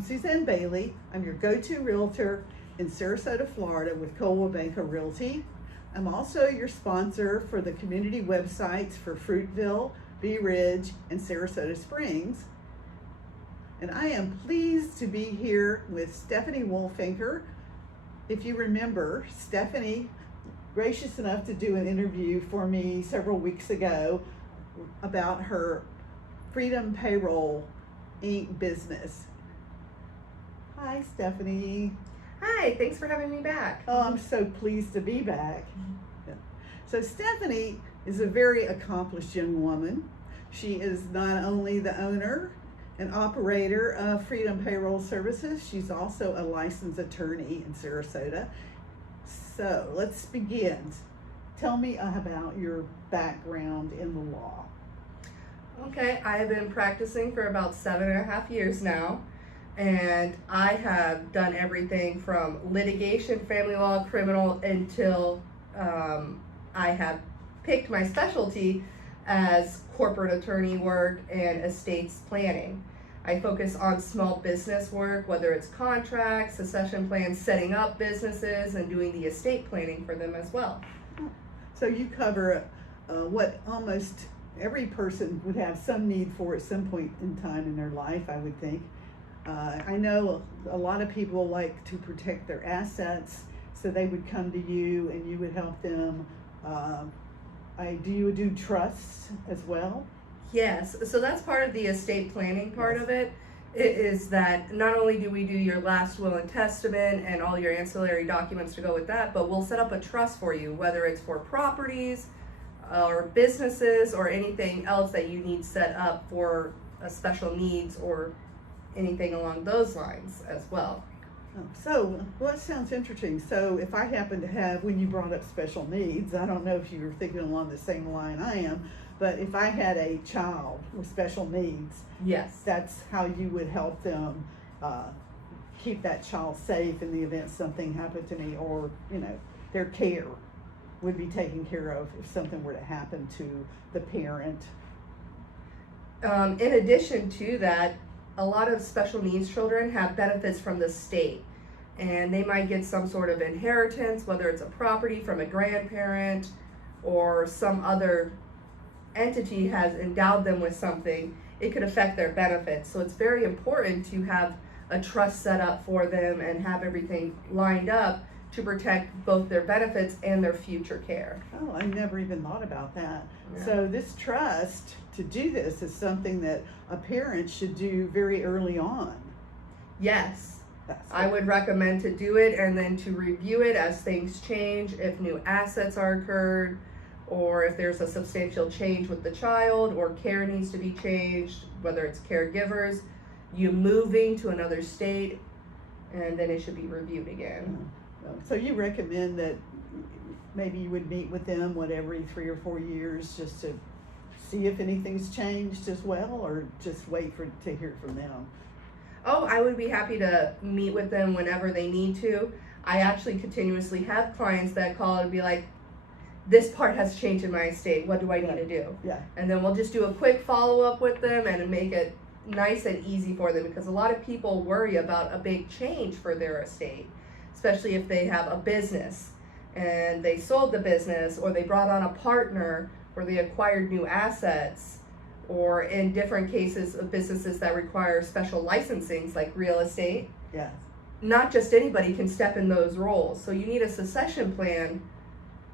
I'm Suzanne Bailey. I'm your go-to realtor in Sarasota, Florida with Coldwell Banker Realty. I'm also your sponsor for the community websites for Fruitville, Bee Ridge, and Sarasota Springs. And I am pleased to be here with Stephanie Wolfinger. If you remember, Stephanie, gracious enough to do an interview for me several weeks ago about her Freedom Payroll Inc. business. Hi, Stephanie. Hi, thanks for having me back. Oh, I'm so pleased to be back. So Stephanie is a very accomplished young woman. She is not only the owner and operator of Freedom Payroll Services, she's also a licensed attorney in Sarasota. So let's begin. Tell me about your background in the law. Okay, I have been practicing for about 7.5 years now, and I have done everything from litigation, family law, criminal, until I have picked my specialty as corporate attorney work and estates planning. I focus on small business work, whether it's contracts, succession plans, setting up businesses, and doing the estate planning for them as well. So you cover what almost every person would have some need for at some point in time in their life, I would think. I know a lot of people like to protect their assets, so they would come to you and you would help them. Do you do trusts as well? Yes, so that's part of the estate planning part of it. It is that not only do we do your last will and testament and all your ancillary documents to go with that, but we'll set up a trust for you, whether it's for properties or businesses or anything else that you need set up for special needs or anything along those lines as well. So, well, that sounds interesting. So if I happen to have, when you brought up special needs, I don't know if you were thinking along the same line I am, but if I had a child with special needs, yes, that's how you would help them keep that child safe in the event something happened to me, or, you know, their care would be taken care of if something were to happen to the parent. In addition to that, a lot of special needs children have benefits from the state, and they might get some sort of inheritance, whether it's a property from a grandparent or some other entity has endowed them with something. It could affect their benefits. So it's very important to have a trust set up for them and have everything lined up to protect both their benefits and their future care. Oh, I never even thought about that. Yeah. So this trust, to do this, is something that a parent should do very early on. Yes, That's I would recommend to do it and then to review it as things change, if new assets are occurred, or if there's a substantial change with the child or care needs to be changed, whether it's caregivers, you moving to another state, and then it should be reviewed again. So you recommend that maybe you would meet with them, every 3 or 4 years, just to see if anything's changed as well, or just wait to hear from them? Oh, I would be happy to meet with them whenever they need to. I actually continuously have clients that call and be like, this part has changed in my estate, what do I need to do? Yeah. And then we'll just do a quick follow-up with them and make it nice and easy for them, because a lot of people worry about a big change for their estate, especially if they have a business and they sold the business, or they brought on a partner, or they acquired new assets, or in different cases of businesses that require special licensings like real estate. Yeah. Not just anybody can step in those roles. So you need a succession plan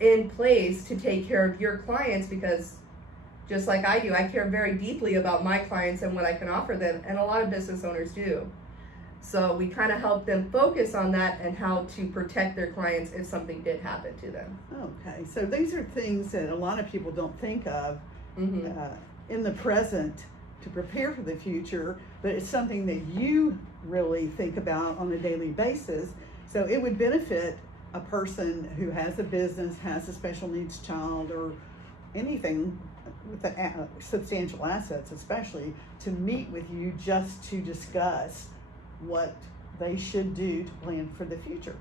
in place to take care of your clients, because just like I do, I care very deeply about my clients and what I can offer them, and a lot of business owners do. So we kind of help them focus on that and how to protect their clients if something did happen to them. Okay, so these are things that a lot of people don't think of in the present to prepare for the future, but it's something that you really think about on a daily basis. So it would benefit a person who has a business, has a special needs child, or anything with the substantial assets especially, to meet with you just to discuss what they should do to plan for the future.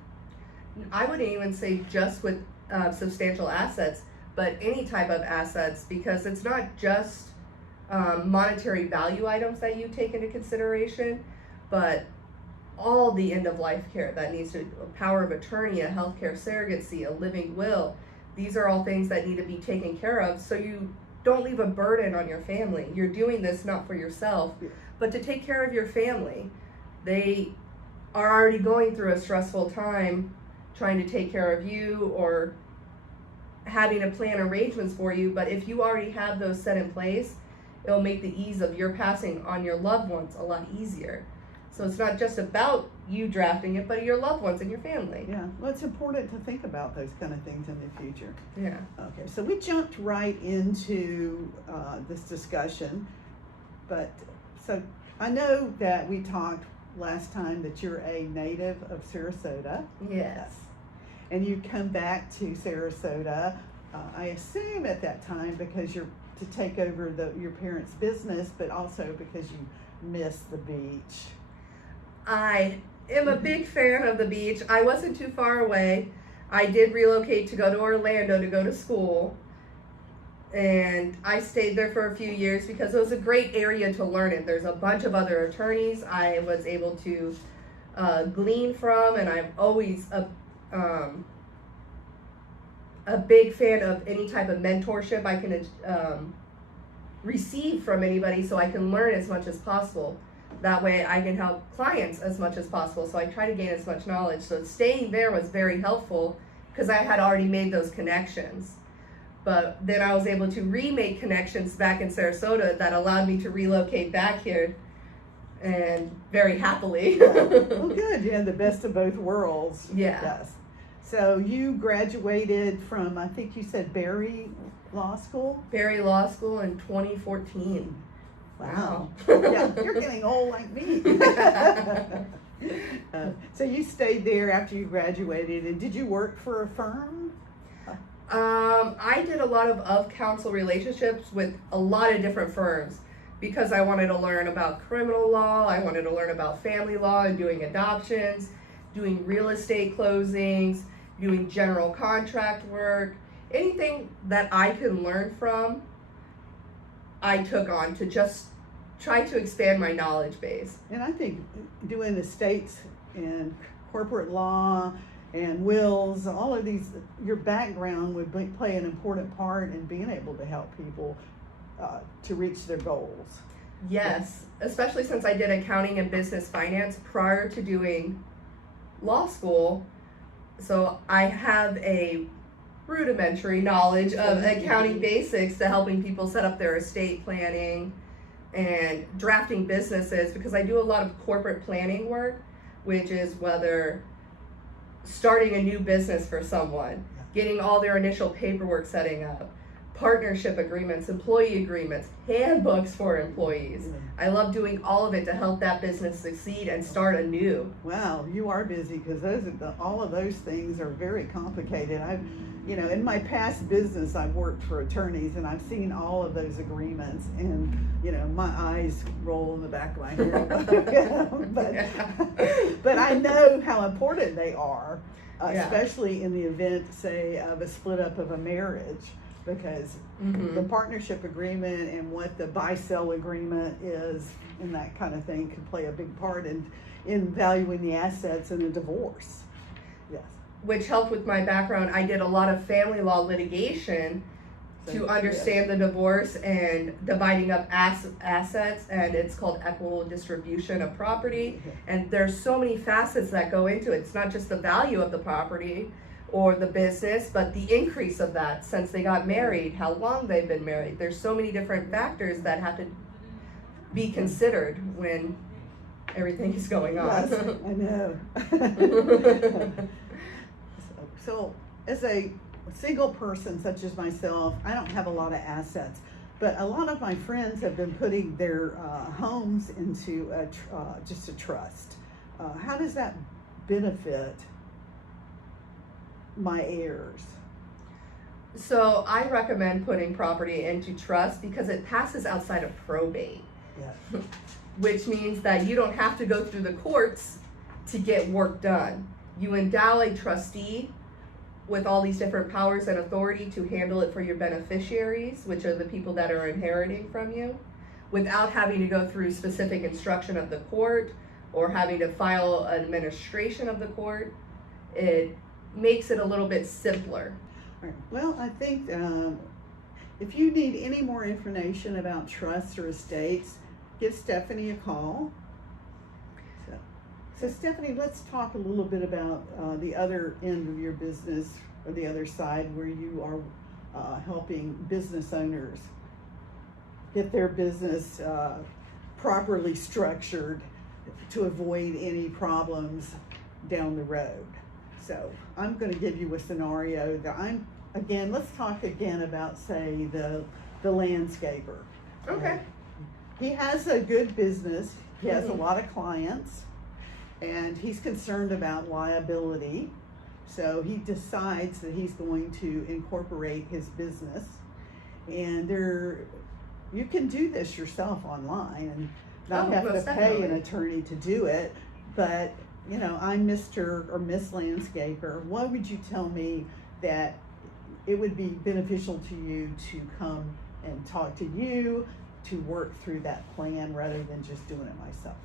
I wouldn't even say just with substantial assets, but any type of assets, because it's not just monetary value items that you take into consideration, but all the end of life care that needs to, a power of attorney, a healthcare surrogacy, a living will. These are all things that need to be taken care of so you don't leave a burden on your family. You're doing this not for yourself, but to take care of your family. They are already going through a stressful time trying to take care of you or having to plan arrangements for you, but if you already have those set in place, it'll make the ease of your passing on your loved ones a lot easier. So it's not just about you drafting it, but your loved ones and your family. Yeah, well, it's important to think about those kind of things in the future. Yeah. Okay, so we jumped right into this discussion, but so I know that we talked last time that you're a native of Sarasota. Yes. And you come back to Sarasota, I assume at that time because you're to take over your parents' business, but also because you miss the beach. I am a big fan of the beach. I wasn't too far away. I did relocate to go to Orlando to go to school. And I stayed there for a few years because it was a great area to learn in. There's a bunch of other attorneys I was able to glean from, and I'm always a big fan of any type of mentorship I can receive from anybody so I can learn as much as possible. That way I can help clients as much as possible, so I try to gain as much knowledge. So staying there was very helpful because I had already made those connections. But then I was able to remake connections back in Sarasota that allowed me to relocate back here, and very happily. Well, good. You had the best of both worlds. Yeah. Yes. So you graduated from, I think you said Barry Law School? Barry Law School in 2014. Wow. Yeah, you're getting old like me. So you stayed there after you graduated, and did you work for a firm? I did a lot of counsel relationships with a lot of different firms because I wanted to learn about criminal law, I wanted to learn about family law and doing adoptions, doing real estate closings, doing general contract work, anything that I could learn from, I took on to just try to expand my knowledge base. And I think doing estates and corporate law and wills, all of these, your background would play an important part in being able to help people to reach their goals. Yes, especially since I did accounting and business finance prior to doing law school. So I have a rudimentary knowledge of accounting basics to helping people set up their estate planning and drafting businesses, because I do a lot of corporate planning work, which is whether starting a new business for someone, getting all their initial paperwork setting up, partnership agreements, employee agreements, handbooks for employees. I love doing all of it to help that business succeed and start anew. Wow, you are busy, because all of those things are very complicated. In my past business, I've worked for attorneys, and I've seen all of those agreements, and my eyes roll in the back of my head. But I know how important they are, especially in the event, say, of a split up of a marriage, because the partnership agreement and what the buy-sell agreement is and that kind of thing can play a big part in valuing the assets in a divorce. Yes. Which helped with my background. I did a lot of family law litigation to understand the divorce and dividing up assets, and it's called equitable distribution of property. And there's so many facets that go into it. It's not just the value of the property or the business, but the increase of that since they got married, how long they've been married. There's so many different factors that have to be considered when everything is going on. Yes, I know. So as a single person such as myself, I don't have a lot of assets, but a lot of my friends have been putting their homes into just a trust. How does that benefit my heirs? So I recommend putting property into trust because it passes outside of probate. Yeah. Which means that you don't have to go through the courts to get work done. You endow a trustee with all these different powers and authority to handle it for your beneficiaries, which are the people that are inheriting from you, without having to go through specific instruction of the court or having to file an administration of the court. It makes it a little bit simpler. All right. Well, I think if you need any more information about trusts or estates, give Stephanie a call. So Stephanie, let's talk a little bit about the other end of your business, or the other side, where you are helping business owners get their business properly structured to avoid any problems down the road. So I'm going to give you a scenario that let's talk again about, say, the landscaper. Okay. He has a good business. He has a Mhm. lot of clients, and he's concerned about liability. So he decides that he's going to incorporate his business. And you can do this yourself online and not have to most pay definitely. an attorney to do it. But, I'm Mr. or Miss Landscaper. What would you tell me that it would be beneficial to you to come and talk to you to work through that plan rather than just doing it myself?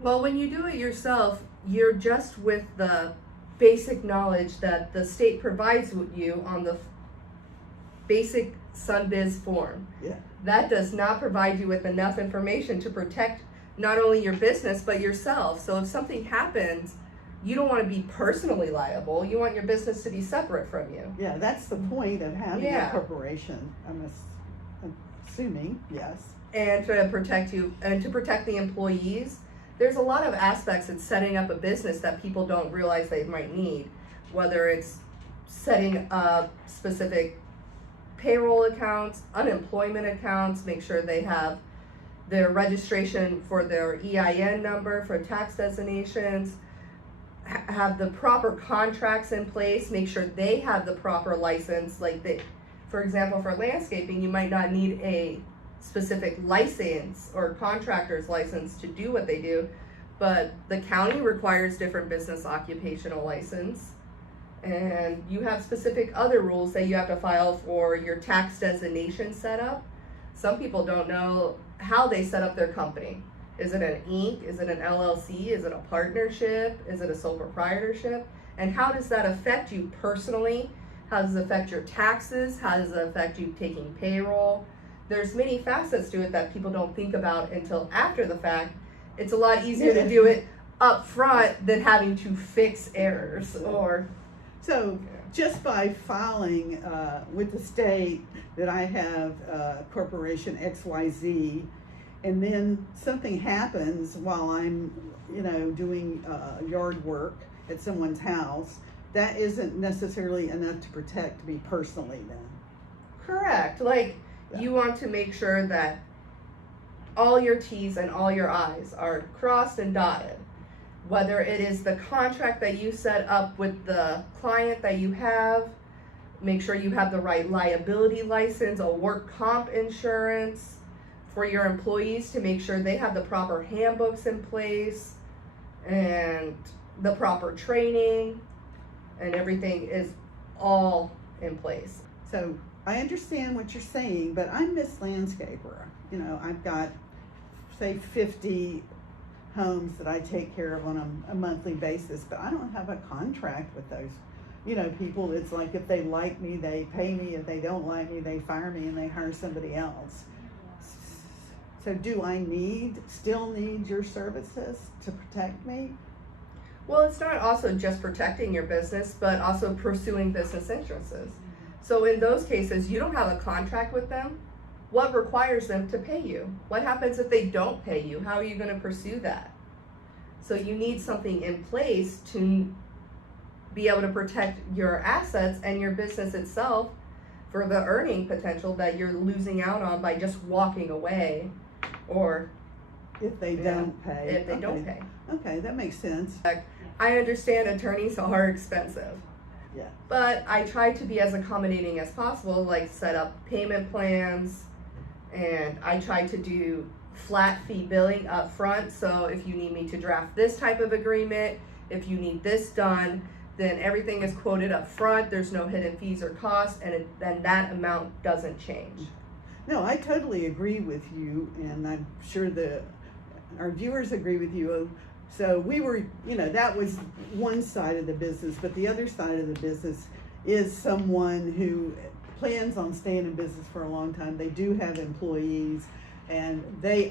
Well, when you do it yourself, you're just with the basic knowledge that the state provides with you on the basic SunBiz form. Yeah. That does not provide you with enough information to protect not only your business but yourself. So if something happens, you don't want to be personally liable. You want your business to be separate from you. Yeah, that's the point of having Yeah. a corporation. I'm assuming, yes. And to protect you and to protect the employees, there's a lot of aspects in setting up a business that people don't realize they might need, whether it's setting up specific payroll accounts, unemployment accounts, make sure they have their registration for their EIN number for tax designations, have the proper contracts in place, make sure they have the proper license. For example, for landscaping, you might not need a specific license or contractor's license to do what they do, but the county requires different business occupational license, and you have specific other rules that you have to file for your tax designation setup. Some people don't know how they set up their company. Is it an Inc? Is it an LLC? Is it a partnership? Is it a sole proprietorship? And how does that affect you personally? How does it affect your taxes? How does it affect you taking payroll? There's many facets to it that people don't think about until after the fact. It's a lot easier to do it up front than having to fix errors or. So just by filing with the state that I have corporation XYZ, and then something happens while I'm, doing yard work at someone's house, that isn't necessarily enough to protect me personally then. Correct. You want to make sure that all your T's and all your I's are crossed and dotted. Whether it is the contract that you set up with the client that you have, make sure you have the right liability license or work comp insurance for your employees, to make sure they have the proper handbooks in place and the proper training, and everything is all in place. So I understand what you're saying, but I'm Miss Landscaper. I've got, say, 50 homes that I take care of on a monthly basis, but I don't have a contract with those, people. It's like, if they like me, they pay me. If they don't like me, they fire me and they hire somebody else. So do I still need your services to protect me? Well, it's not also just protecting your business, but also pursuing business interests. So in those cases, you don't have a contract with them. What requires them to pay you? What happens if they don't pay you? How are you going to pursue that? So you need something in place to be able to protect your assets and your business itself for the earning potential that you're losing out on by just walking away, or If they don't pay. if they don't pay. Okay, that makes sense. I understand attorneys are expensive. Yeah. But I try to be as accommodating as possible, like set up payment plans, and I try to do flat fee billing up front. So if you need me to draft this type of agreement, if you need this done, then everything is quoted up front. There's no hidden fees or costs, and then that amount doesn't change. No, I totally agree with you, and I'm sure the our viewers agree with you. So we were, that was one side of the business, but the other side of the business is someone who plans on staying in business for a long time. They do have employees, and they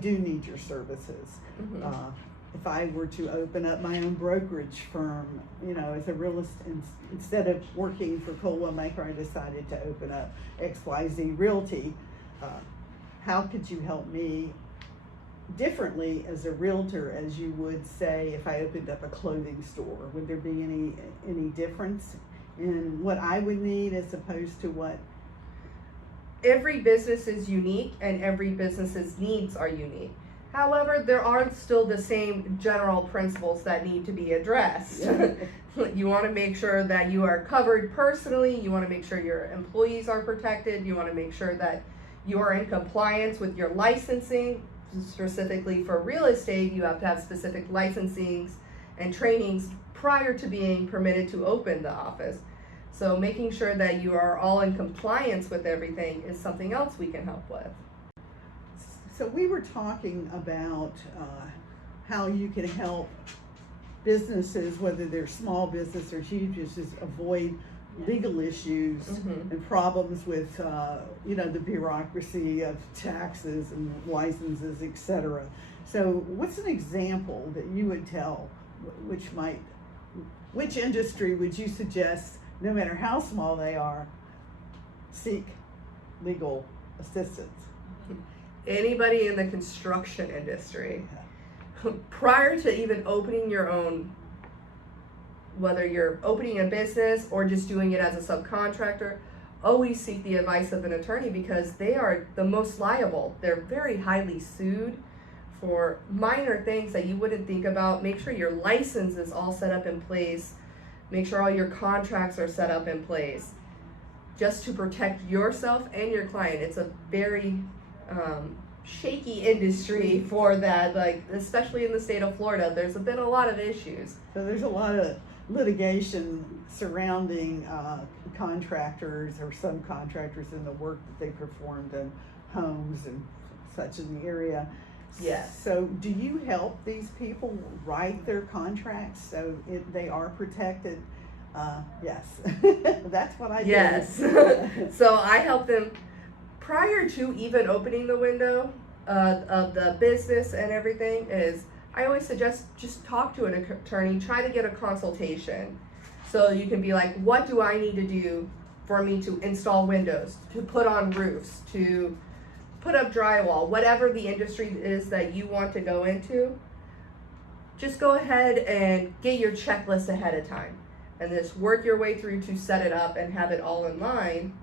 do need your services. Mm-hmm. If I were to open up my own brokerage firm, as a real estate, instead of working for Coldwell Banker, I decided to open up XYZ Realty. How could you help me differently as a realtor as you would say if I opened up a clothing store? Would there be any difference in what I would need as opposed to what? Every business is unique and every business's needs are unique. However, there are still the same general principles that need to be addressed. You want to make sure that you are covered personally. You want to make sure your employees are protected. You want to make sure that you are in compliance with your licensing. Specifically for real estate, you have to have specific licensings and trainings prior to being permitted to open the office. So making sure that you are all in compliance with everything is something else we can help with. So we were talking about how you can help businesses, whether they're small business or huge business, avoid legal issues and problems with the bureaucracy of taxes and licenses, etc. So what's an example that you would tell, which industry would you suggest, no matter how small they are, seek legal assistance? Anybody in the construction industry, prior to even opening your own, whether you're opening a business or just doing it as a subcontractor, always seek the advice of an attorney because they are the most liable. They're very highly sued for minor things that you wouldn't think about. Make sure your license is all set up in place. Make sure all your contracts are set up in place just to protect yourself and your client. It's a very shaky industry for that, especially in the state of Florida. There's been a lot of issues. So there's a lot of litigation surrounding contractors or subcontractors in the work that they performed in homes and such in the area. Yes. So do you help these people write their contracts so they are protected? Yes. That's what I do. Yes. So I help them prior to even opening the window of the business and everything. I always suggest just talk to an attorney, try to get a consultation. So you can be like, what do I need to do for me to install windows, to put on roofs, to put up drywall, whatever the industry is that you want to go into. Just go ahead and get your checklist ahead of time and just work your way through to set it up and have it all in line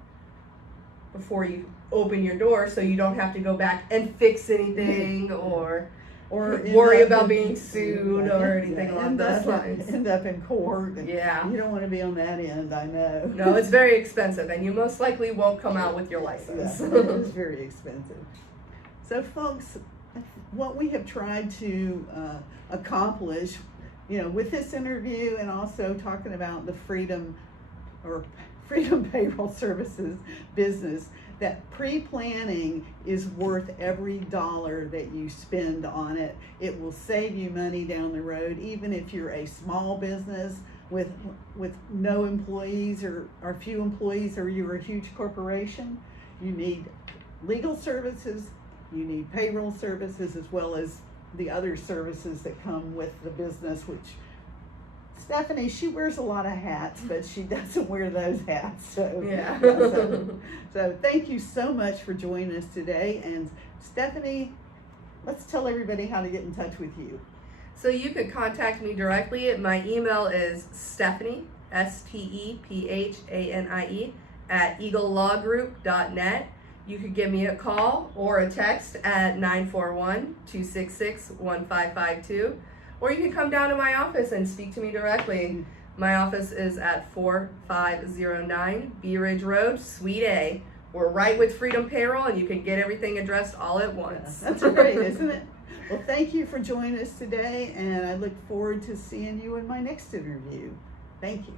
before you open your door, so you don't have to go back and fix anything or worry about being sued or anything along those lines. End up in court. And yeah. You don't want to be on that end, I know. No, it's very expensive, and you most likely won't come out with your license. It's very expensive. So folks, what we have tried to accomplish, with this interview and also talking about the Freedom Payroll Services business, that pre-planning is worth every dollar that you spend on it. It will save you money down the road, even if you're a small business with no employees or few employees, or you're a huge corporation. You need legal services, you need payroll services, as well as the other services that come with the business, which Stephanie, she wears a lot of hats, but she doesn't wear those hats. So, yeah. So thank you so much for joining us today. And Stephanie, let's tell everybody how to get in touch with you. So you could contact me directly. My email is Stephanie, STEPHANIE, @eaglelawgroup.net. You could give me a call or a text at 941-266-1552. Or you can come down to my office and speak to me directly. My office is at 4509 Bee Ridge Road, Suite A. We're right with Freedom Payroll, and you can get everything addressed all at once. That's great, isn't it? Well, thank you for joining us today, and I look forward to seeing you in my next interview. Thank you.